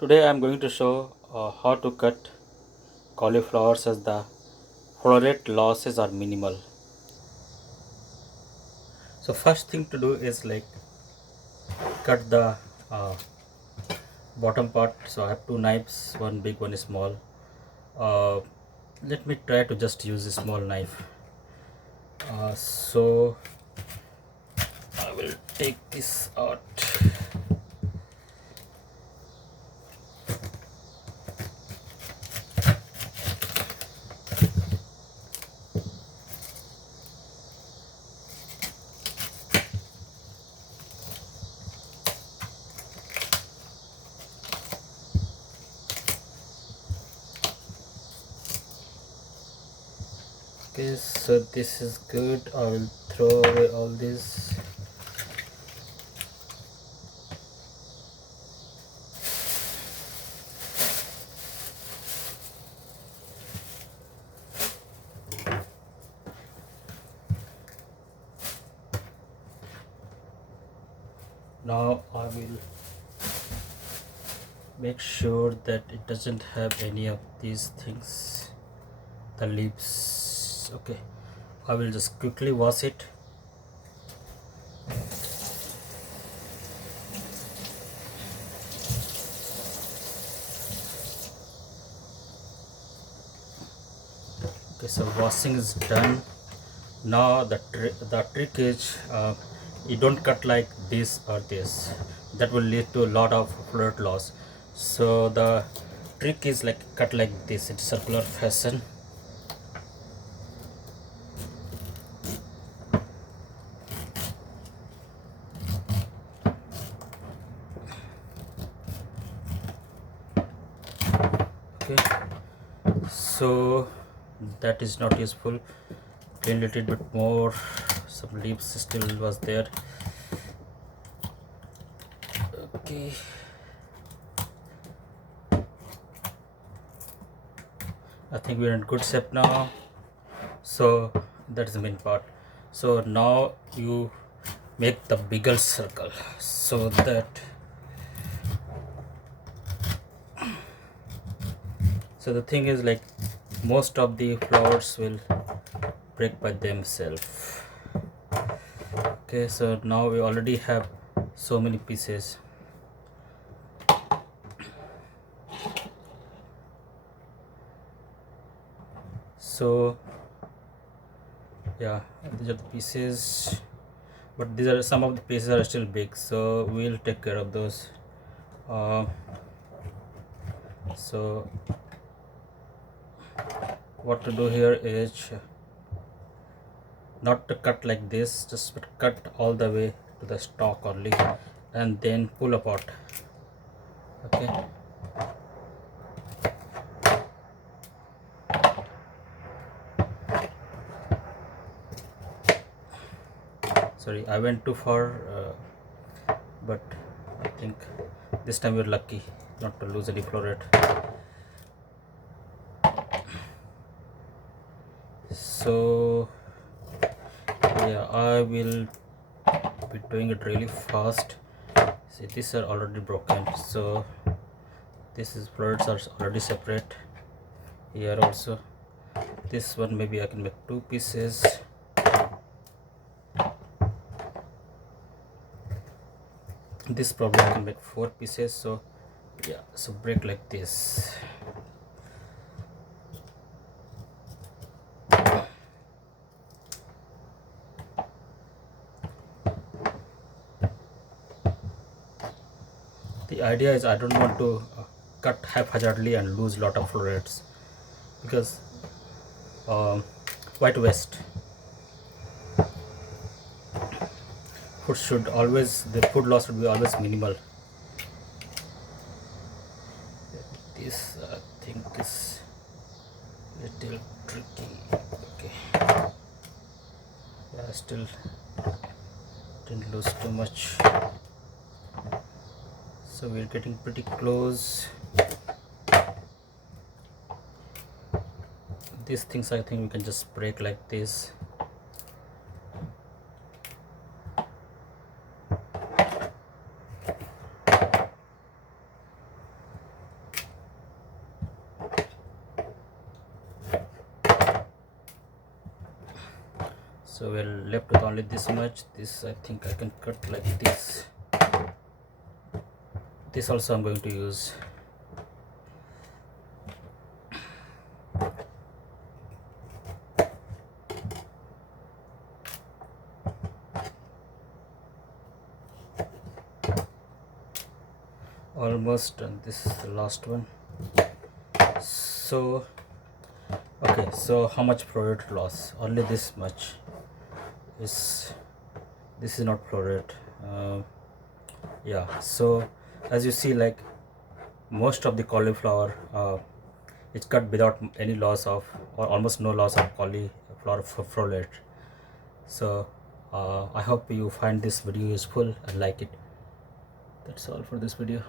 Today I am going to show how to cut cauliflowers as the floret losses are minimal. So first thing to do is like cut the uh, bottom part. So I have two knives, one big, one small. Uh, Let me try to just use a small knife. So I will take this out. Okay, so this is good. I will throw away all this. Now I will make sure that it doesn't have any of these things, the leaves. Okay, I will just quickly wash it. Okay, so washing is done. Now the trick is you don't cut like this or this. That will lead to a lot of floret loss. So the trick is like cut like this in circular fashion. Okay, so that is not useful. Clean little bit more. Some leaves still was there. Okay, I think we're in good shape now. So that is the main part. So now you make the bigger circle so that the thing is like most of the flowers will break by themselves. Okay, so now we already have so many pieces. So yeah, these are the pieces, but these are some of the pieces are still big, so we'll take care of those. So what to do here is not to cut like this, just cut all the way to the stalk only and then pull apart. Okay, sorry, I went too far, but I think this time we're lucky not to lose any floret. So yeah, I will be doing it really fast. See, these are already broken, so this is florets are already separate. Here also, this one maybe I can make two pieces. This probably I can make four pieces. So yeah, so break like this. The idea is I don't want to cut haphazardly and lose lot of florets, because white waste. Food should always, the food loss should be always minimal. This I think is little tricky. Okay, yeah, still didn't lose too much, so we're getting pretty close. These things I think we can just break like this. So we're left with only this much. This I think I can cut like this. This also I'm going to use. Almost done. This is the last one. So okay, so how much floret loss? Only this much. This is not floret. Yeah, so as you see, like most of the cauliflower it's cut without any loss of, or almost no loss of cauliflower floret. So I hope you find this video useful and like it. That's all for this video.